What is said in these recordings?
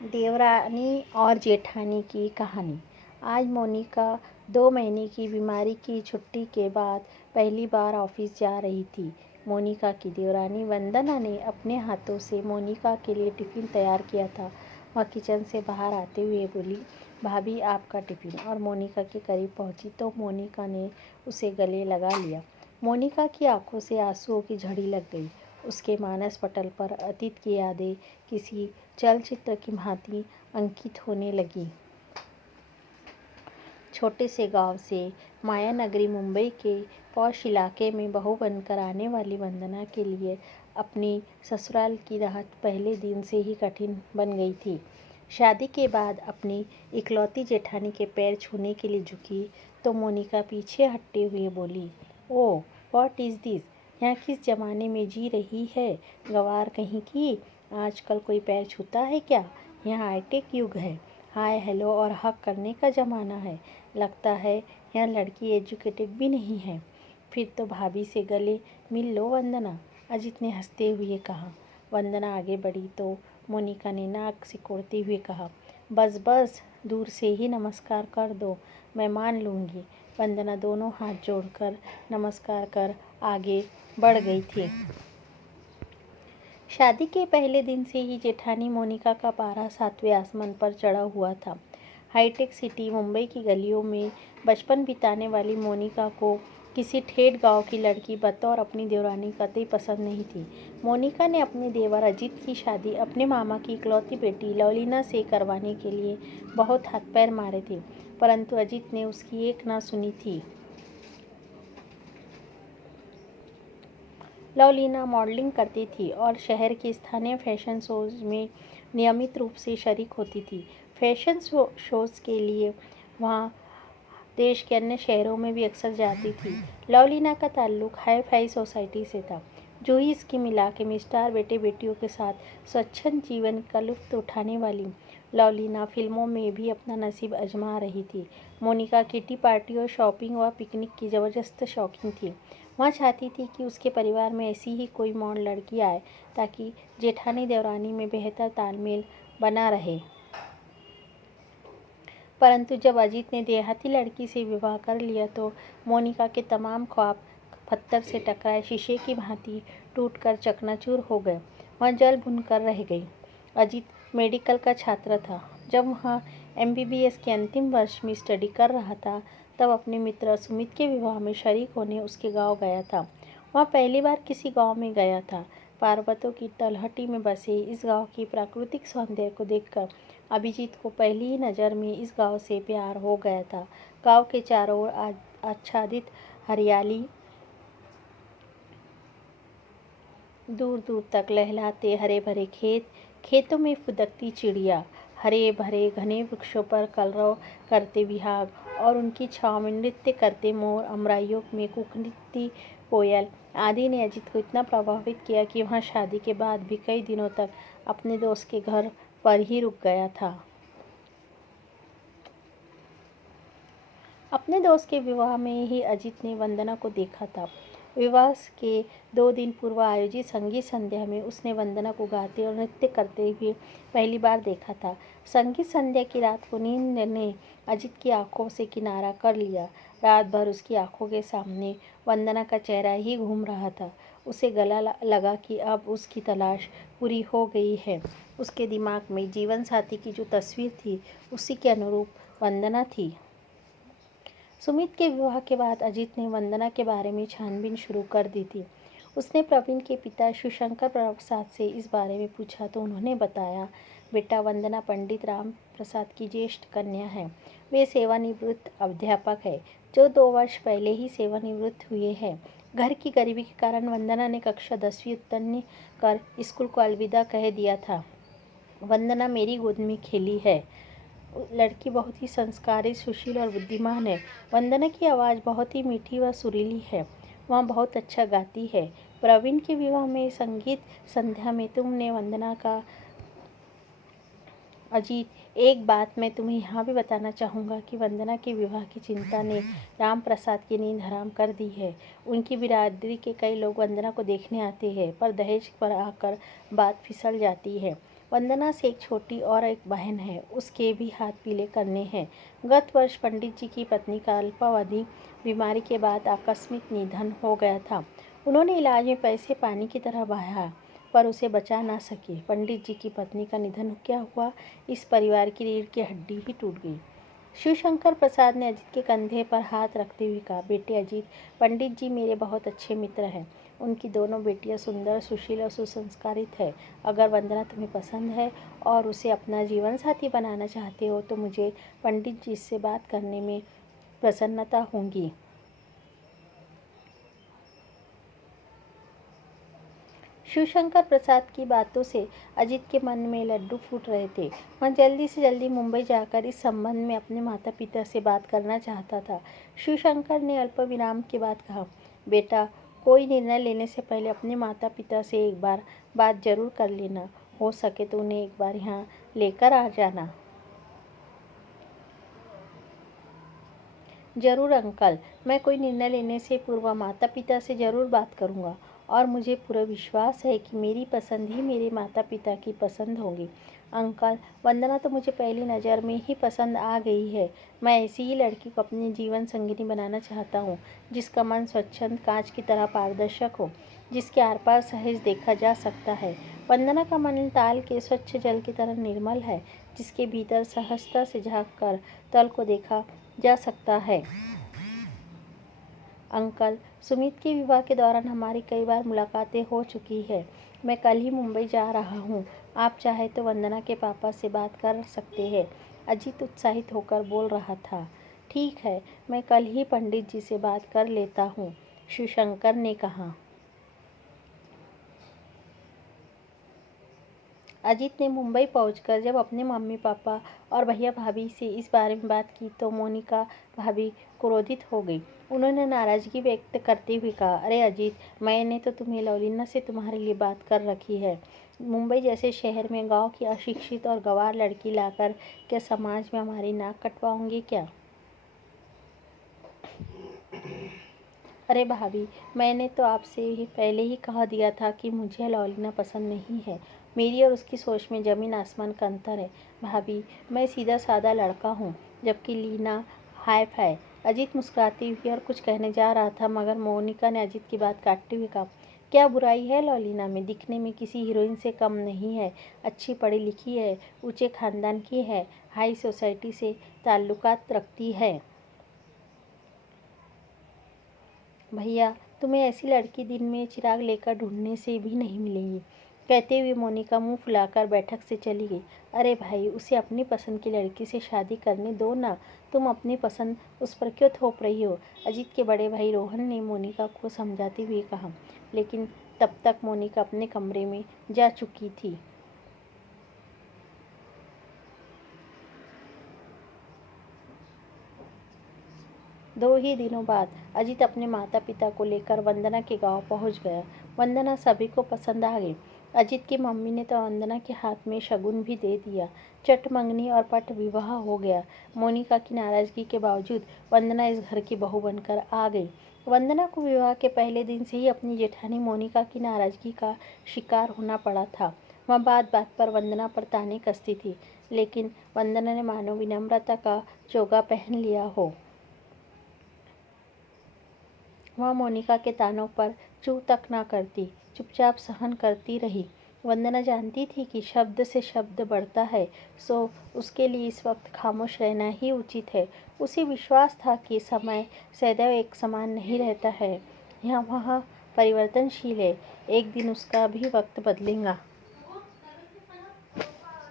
देवरानी और जेठानी की कहानी। आज मोनिका 2 महीने की बीमारी की छुट्टी के बाद पहली बार ऑफिस जा रही थी। मोनिका की देवरानी वंदना ने अपने हाथों से मोनिका के लिए टिफ़िन तैयार किया था। वह किचन से बाहर आते हुए बोली, भाभी आपका टिफ़िन। और मोनिका के करीब पहुंची तो मोनिका ने उसे गले लगा लिया। मोनिका की आंखों से आंसुओं की झड़ी लग गई। उसके मानस पटल पर अतीत की यादें किसी चलचित्र की भांति अंकित होने लगी। छोटे से गांव से माया नगरी मुंबई के पॉश इलाके में बहू बनकर आने वाली वंदना के लिए अपनी ससुराल की राह पहले दिन से ही कठिन बन गई थी। शादी के बाद अपनी इकलौती जेठानी के पैर छूने के लिए झुकी तो मोनिका पीछे हटते हुए बोली, ओह व्हाट इज़ दिस, यहाँ किस ज़माने में जी रही है गंवार कहीं की। आजकल कोई पैर छूता है क्या? यहाँ हाईटेक युग है, हाय हेलो और हक करने का ज़माना है। लगता है यहाँ लड़की एजुकेटेड भी नहीं है। फिर तो भाभी से गले मिल लो वंदना, अजित ने हंसते हुए कहा। वंदना आगे बढ़ी तो मोनिका ने नाक सिकोड़ते हुए कहा, बस बस दूर से ही नमस्कार कर दो, मैं मान लूँगी। वंदना दोनों हाथ जोड़कर नमस्कार कर आगे बढ़ गई थी। शादी के पहले दिन से ही जेठानी मोनिका का पारा 7वें आसमान पर चढ़ा हुआ था। हाईटेक सिटी मुंबई की गलियों में बचपन बिताने वाली मोनिका को किसी ठेठ गांव की लड़की बतौर अपनी देवरानी कतई पसंद नहीं थी। मोनिका ने अपने देवर अजीत की शादी अपने मामा की इकलौती बेटी लवलीना से करवाने के लिए बहुत हाथ पैर मारे थे, परंतु अजीत ने उसकी एक ना सुनी थी। लवलीना मॉडलिंग करती थी और शहर के स्थानीय फैशन शोज में नियमित रूप से शरीक होती थी। फैशन शोज के लिए वहाँ देश के अन्य शहरों में भी अक्सर जाती थी। लवलीना का ताल्लुक हाई फाई सोसाइटी से था। जो ही स्कीम इलाके में स्टार बेटे बेटियों के साथ स्वच्छंद जीवन का लुत्फ उठाने वाली लवलीना फिल्मों में भी अपना नसीब आजमा रही थी। मोनिका किटी पार्टी और शॉपिंग व पिकनिक की ज़बरदस्त शौकीन थी। वह चाहती थी कि उसके परिवार में ऐसी ही कोई मॉड लड़की आए ताकि जेठानी देवरानी में बेहतर तालमेल बना रहे। परंतु जब अजीत ने देहाती लड़की से विवाह कर लिया तो मोनिका के तमाम ख्वाब पत्थर से टकराए शीशे की भांति टूटकर चकनाचूर हो गए। वह जल भुनकर रह गई। अजीत मेडिकल का छात्र था। जब वह MBBS के अंतिम वर्ष में स्टडी कर रहा था तब अपने मित्र सुमित के विवाह में शरीक होने उसके गांव गया था। वह पहली बार किसी गांव में गया था। पर्वतों की तलहटी में बसे इस गांव की प्राकृतिक सौंदर्य को देखकर अभिजीत को पहली ही नज़र में इस गांव से प्यार हो गया था। गांव के चारों ओर आच्छादित हरियाली, दूर दूर तक लहलहाते हरे भरे खेत, खेतों में फुदकती चिड़िया, हरे भरे घने वृक्षों पर कलरव करते विहाग और उनकी छाँव में नृत्य करते मोर, अमराइयों में कुकती कोयल आदि ने अजित को इतना प्रभावित किया कि वहाँ शादी के बाद भी कई दिनों तक अपने दोस्त के घर पर ही रुक गया था। अपने दोस्त के विवाह में ही अजित ने वंदना को देखा था। विवाह के 2 दिन पूर्व आयोजित संगीत संध्या में उसने वंदना को गाते और नृत्य करते हुए पहली बार देखा था। संगीत संध्या की रात को नींद ने अजित की आंखों से किनारा कर लिया। रात भर उसकी आंखों के सामने वंदना का चेहरा ही घूम रहा था। उसे लगा कि अब उसकी तलाश पूरी हो गई है। उसके दिमाग में जीवन साथी की जो तस्वीर थी उसी के अनुरूप वंदना थी। सुमित के विवाह के बाद अजित ने वंदना के बारे में छानबीन शुरू कर दी थी। उसने प्रवीण के पिता शिवशंकर प्रसाद से इस बारे में पूछा तो उन्होंने बताया, बेटा वंदना पंडित राम प्रसाद की ज्येष्ठ कन्या है। वे सेवानिवृत्त अध्यापक है जो 2 वर्ष पहले ही सेवानिवृत्त हुए हैं। घर की गरीबी के कारण वंदना ने कक्षा 10वीं उत्तीर्ण कर स्कूल को अलविदा कह दिया था। वंदना मेरी गोद में खेली है। लड़की बहुत ही संस्कारी, सुशील और बुद्धिमान है। वंदना की आवाज़ बहुत ही मीठी व सुरीली है। वह बहुत अच्छा गाती है। प्रवीण के विवाह में संगीत संध्या में तुमने वंदना का अजीत, एक बात मैं तुम्हें यहाँ भी बताना चाहूँगा कि वंदना के विवाह की चिंता ने राम प्रसाद की नींद हराम कर दी है। उनकी बिरादरी के कई लोग वंदना को देखने आते हैं पर दहेज पर आकर बात फिसल जाती है। वंदना से एक छोटी और एक बहन है, उसके भी हाथ पीले करने हैं। गत वर्ष पंडित जी की पत्नी का अल्पावधि बीमारी के बाद आकस्मिक निधन हो गया था। उन्होंने इलाज में पैसे पानी की तरह बहाया, पर उसे बचा ना सके। पंडित जी की पत्नी का निधन क्या हुआ, इस परिवार की रीढ़ की हड्डी ही टूट गई। शिवशंकर प्रसाद ने अजित के कंधे पर हाथ रखते हुए कहा, बेटे अजित, पंडित जी मेरे बहुत अच्छे मित्र हैं। उनकी दोनों बेटियां सुंदर, सुशील और सुसंस्कारित है। अगर वंदना तुम्हें पसंद है और उसे अपना जीवन साथी बनाना चाहते हो तो मुझे पंडित जी से बात करने में प्रसन्नता होगी। शिवशंकर प्रसाद की बातों से अजित के मन में लड्डू फूट रहे थे। वह जल्दी से जल्दी मुंबई जाकर इस संबंध में अपने माता पिता से बात करना चाहता था। शिवशंकर ने अल्प विराम के बाद कहा, बेटा, कोई निर्णय लेने से पहले अपने माता पिता से एक बार बात जरूर कर लेना। हो सके तो उन्हें एक बार यहाँ लेकर आ जाना। जरूर अंकल, मैं कोई निर्णय लेने से पूर्व माता पिता से ज़रूर बात करूँगा और मुझे पूरा विश्वास है कि मेरी पसंद ही मेरे माता पिता की पसंद होगी। अंकल, वंदना तो मुझे पहली नज़र में ही पसंद आ गई है। मैं ऐसी ही लड़की को अपनी जीवन संगिनी बनाना चाहता हूँ, जिसका मन स्वच्छंद कांच की तरह पारदर्शक हो, जिसके आर पार सहज देखा जा सकता है। वंदना का मन ताल के स्वच्छ जल की तरह निर्मल है, जिसके भीतर सहजता से झाँक कर तल को देखा जा सकता है। अंकल, सुमित के विवाह के दौरान हमारी कई बार मुलाकातें हो चुकी है। मैं कल ही मुंबई जा रहा हूँ। आप चाहे तो वंदना के पापा से बात कर सकते हैं। अजित उत्साहित होकर बोल रहा था। ठीक है, मैं कल ही पंडित जी से बात कर लेता हूँ, शिवशंकर ने कहा। अजित ने मुंबई पहुंचकर जब अपने मम्मी पापा और भैया भाभी से इस बारे में बात की तो मोनिका भाभी क्रोधित हो गई। उन्होंने नाराज़गी व्यक्त करते हुए कहा, अरे अजित, मैंने तो तुम्हें लवलीना से तुम्हारे लिए बात कर रखी है। मुंबई जैसे शहर में गांव की अशिक्षित और गंवार लड़की लाकर क्या समाज में हमारी नाक कटवाओगे क्या? अरे भाभी, मैंने तो आपसे ही पहले ही कह दिया था कि मुझे लवलीना पसंद नहीं है। मेरी और उसकी सोच में ज़मीन आसमान का अंतर है। भाभी, मैं सीधा साधा लड़का हूँ, जबकि लीना हाय फाय। अजित मुस्कुराते हुए और कुछ कहने जा रहा था, मगर मोनिका ने अजित की बात काटते हुए कहा, क्या बुराई है लवलीना में? दिखने में किसी हीरोइन से कम नहीं है। अच्छी पढ़ी लिखी है, ऊंचे खानदान की है, हाई सोसाइटी से ताल्लुकात रखती है। भैया, तुम्हें ऐसी लड़की दिन में चिराग लेकर ढूंढने से भी नहीं मिलेगी। कहते हुए मोनिका मुंह फुलाकर बैठक से चली गई। अरे भाई, उसे अपनी पसंद की लड़की से शादी करने दो ना। तुम अपनी पसंद उस पर क्यों थोप रही हो? अजित के बड़े भाई रोहन ने मोनिका को समझाते हुए कहा, लेकिन तब तक मोनिका अपने कमरे में जा चुकी थी। 2 ही दिनों बाद अजित अपने माता पिता को लेकर वंदना के गांव पहुंच गया। वंदना सभी को पसंद आ गई। अजित की मम्मी ने तो वंदना के हाथ में शगुन भी दे दिया। चट मंगनी और पट विवाह हो गया। मोनिका की नाराजगी के बावजूद वंदना इस घर की बहू बनकर आ गई। वंदना को विवाह के पहले दिन से ही अपनी जेठानी मोनिका की नाराजगी का शिकार होना पड़ा था। वह बात बात पर वंदना पर ताने कसती थी, लेकिन वंदना ने मानो विनम्रता का चोगा पहन लिया हो। वह मोनिका के तानों पर चू तक न करती, चुपचाप सहन करती रही। वंदना जानती थी कि शब्द से शब्द बढ़ता है, सो उसके लिए इस वक्त खामोश रहना ही उचित है। उसे विश्वास था कि समय सदैव एक समान नहीं रहता है, यहाँ वहाँ परिवर्तनशील है। एक दिन उसका भी वक्त बदलेगा।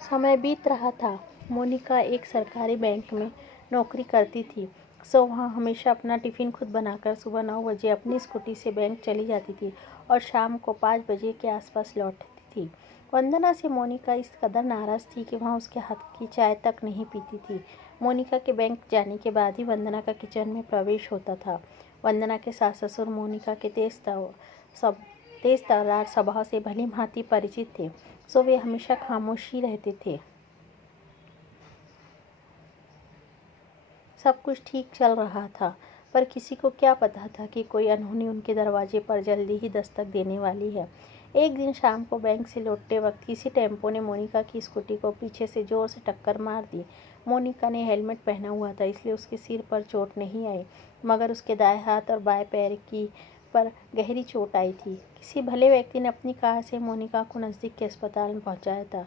समय बीत रहा था। मोनिका एक सरकारी बैंक में नौकरी करती थी, सो वहाँ हमेशा अपना टिफ़िन खुद बनाकर सुबह 9 बजे अपनी स्कूटी से बैंक चली जाती थी और शाम को 5 बजे के आसपास लौटती थी। वंदना से मोनिका इस कदर नाराज़ थी कि वहाँ उसके हाथ की चाय तक नहीं पीती थी। मोनिका के बैंक जाने के बाद ही वंदना का किचन में प्रवेश होता था। वंदना के सास ससुर मोनिका के तेज तर्रार स्वभाव से भली भांति परिचित थे, सो वे हमेशा खामोश ही रहते थे। सब कुछ ठीक चल रहा था, पर किसी को क्या पता था कि कोई अनहोनी उनके दरवाजे पर जल्दी ही दस्तक देने वाली है। एक दिन शाम को बैंक से लौटते वक्त किसी टेम्पो ने मोनिका की स्कूटी को पीछे से जोर से टक्कर मार दी। मोनिका ने हेलमेट पहना हुआ था, इसलिए उसके सिर पर चोट नहीं आई, मगर उसके दाएं हाथ और बाएं पैर की पर गहरी चोट आई थी। किसी भले व्यक्ति ने अपनी कार से मोनिका को नज़दीक के अस्पताल में पहुंचाया था।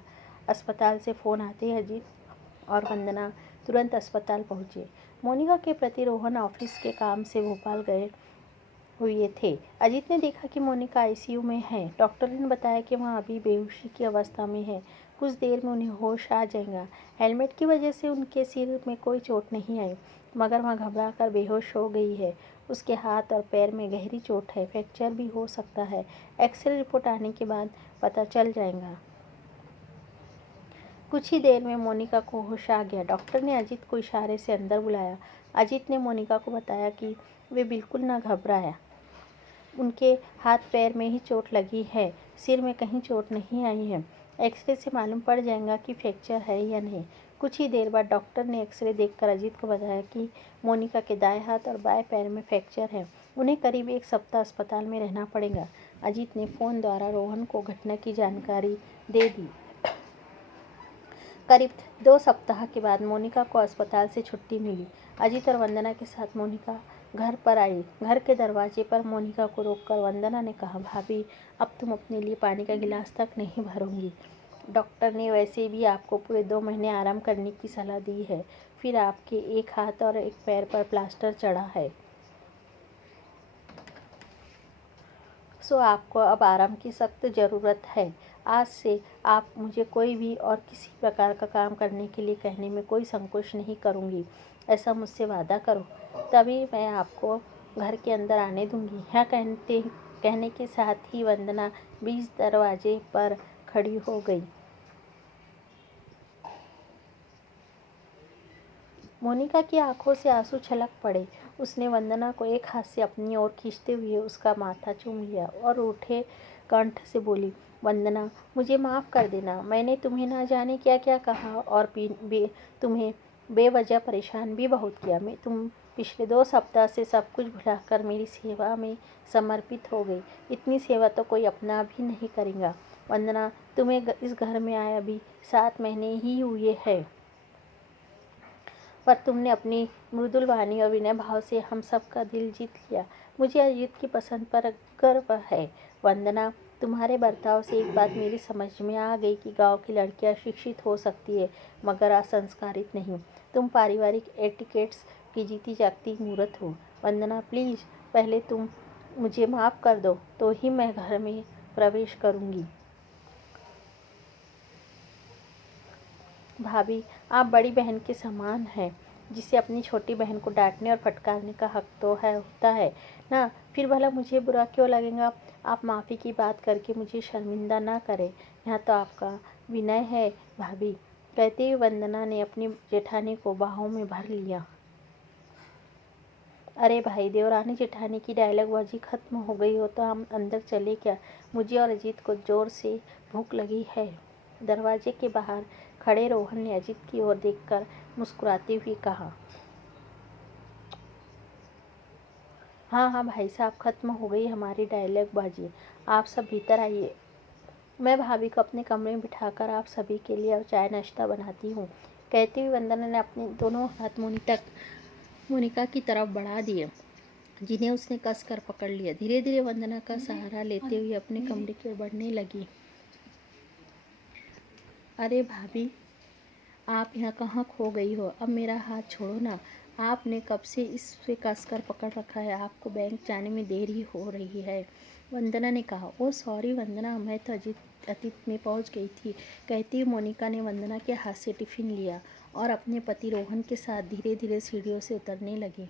अस्पताल से फ़ोन आते ही अजीत और वंदना तुरंत अस्पताल पहुंचे। मोनिका के प्रति रोहन ऑफिस के काम से भोपाल गए हुए थे। अजीत ने देखा कि मोनिका आईसीयू में है। डॉक्टर ने बताया कि वह अभी बेहोशी की अवस्था में है, कुछ देर में उन्हें होश आ जाएगा। हेलमेट की वजह से उनके सिर में कोई चोट नहीं आई, मगर वह घबरा कर बेहोश हो गई है। उसके हाथ और पैर में गहरी चोट है, फ्रैक्चर भी हो सकता है। एक्सरे रिपोर्ट आने के बाद पता चल जाएगा। कुछ ही देर में मोनिका को होश आ गया। डॉक्टर ने अजीत को इशारे से अंदर बुलाया। अजीत ने मोनिका को बताया कि वे बिल्कुल न घबराया, उनके हाथ पैर में ही चोट लगी है, सिर में कहीं चोट नहीं आई है। एक्सरे से मालूम पड़ जाएगा कि फ्रैक्चर है या नहीं। कुछ ही देर बाद डॉक्टर ने एक्सरे देखकर अजीत को बताया कि मोनिका के दाएं हाथ और बाएं पैर में फ्रैक्चर है। उन्हें करीब 1 सप्ताह अस्पताल में रहना पड़ेगा। अजीत ने फ़ोन द्वारा रोहन को घटना की जानकारी दे दी। करीब 2 सप्ताह के बाद मोनिका को अस्पताल से छुट्टी मिली। अजीत और वंदना के साथ मोनिका घर पर आई। घर के दरवाजे पर मोनिका को रोककर वंदना ने कहा, भाभी, अब तुम अपने लिए पानी का गिलास तक नहीं भरोगी। डॉक्टर ने वैसे भी आपको पूरे 2 महीने आराम करने की सलाह दी है। फिर आपके एक हाथ और एक पैर पर प्लास्टर चढ़ा है, सो आपको अब आराम की सख्त ज़रूरत है। आज से आप मुझे कोई भी और किसी प्रकार का काम करने के लिए कहने में कोई संकोच नहीं करूँगी। ऐसा मुझसे वादा करो, तभी मैं आपको घर के अंदर आने दूँगी। यह कहने के साथ ही वंदना बीच दरवाजे पर खड़ी हो गई। मोनिका की आंखों से आंसू छलक पड़े। उसने वंदना को एक हाथ से अपनी ओर खींचते हुए उसका माथा चूम लिया और रूठे कंठ से बोली, वंदना, मुझे माफ़ कर देना। मैंने तुम्हें ना जाने क्या क्या कहा और तुम्हें बेवजह परेशान भी बहुत किया। तुम पिछले 2 सप्ताह से सब कुछ भुलाकर मेरी सेवा में समर्पित हो गई। इतनी सेवा तो कोई अपना भी नहीं करेगा। वंदना, तुम्हें इस घर में आए अभी 7 महीने ही हुए हैं, पर तुमने अपनी मृदुल वाणी और विनय भाव से हम सबका दिल जीत लिया। मुझे अजीत की पसंद पर गर्व है। वंदना, तुम्हारे बर्ताव से एक बात मेरी समझ में आ गई कि गांव की लड़कियां शिक्षित हो सकती है, मगर असंस्कारित नहीं। तुम पारिवारिक एटिकेट्स की जीती जागती मूर्त हो। वंदना, प्लीज़, पहले तुम मुझे माफ़ कर दो, तो ही मैं घर में प्रवेश करूँगी। भाभी, आप बड़ी बहन के समान हैं, जिसे अपनी छोटी बहन को डांटने और फटकारने का हक तो होता है ना। फिर भला मुझे बुरा क्यों लगेगा? आप माफ़ी की बात करके मुझे शर्मिंदा ना करें। यहाँ तो आपका विनय है भाभी। कहते हुए वंदना ने अपनी जेठानी को बाहों में भर लिया। अरे भाई, देवरानी जेठानी की डायलॉगबाजी खत्म हो गई हो तो हम अंदर चले क्या? मुझे और अजीत को जोर से भूख लगी है। दरवाजे के बाहर खड़े रोहन ने अजीत की ओर देखकर मुस्कुराते हुए कहा, हाँ हाँ भाई साहब, खत्म हो गई हमारी डायलॉगबाजी। आप सब भीतर आइए। मैं भाभी को अपने कमरे में बिठाकर आप सभी के लिए चाय नाश्ता बनाती हूँ। कहते हुए वंदना ने अपने दोनों हाथ मोनिका की तरफ बढ़ा दिए, जिन्हें उसने कसकर पकड़ लिया। धीरे धीरे वंदना का सहारा लेते हुए अपने कमरे की ओर बढ़ने लगी। अरे भाभी, आप यहाँ कहाँ खो गई हो? अब मेरा हाथ छोड़ो ना। आपने कब से इसे कसकर पकड़ रखा है? आपको बैंक जाने में देरी हो रही है। वंदना ने कहा, ओह सॉरी वंदना, मैं तो अतीत में पहुँच गई थी। कहती हुई मोनिका ने वंदना के हाथ से टिफ़िन लिया और अपने पति रोहन के साथ धीरे धीरे सीढ़ियों से उतरने लगी।